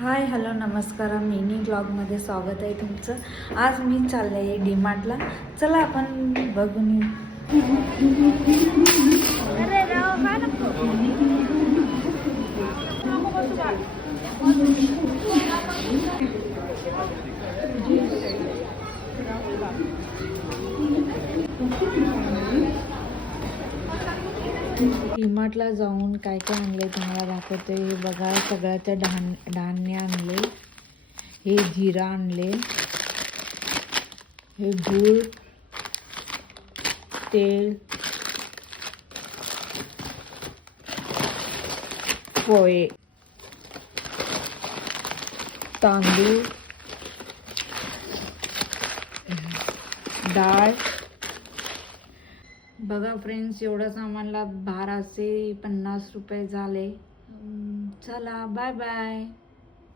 Hi hello नमस्कार, mini ब्लॉगमध्ये स्वागत आहे तुमचं। आज मी चालले आहे डीमार्टला। चला आपण बघून येऊ। डीमार्टला जाऊन काय काय आणले तुम्हाला दाखवते। हे बघा, सगळ्याचं धान्य आणले, हे जिरा आणले, हे गूळ, तेल, पोहे, तांदूळ, डाळ। बघा फ्रेंड्स, एवढं सामानला 1250 रुपये झाले। चला बाय बाय।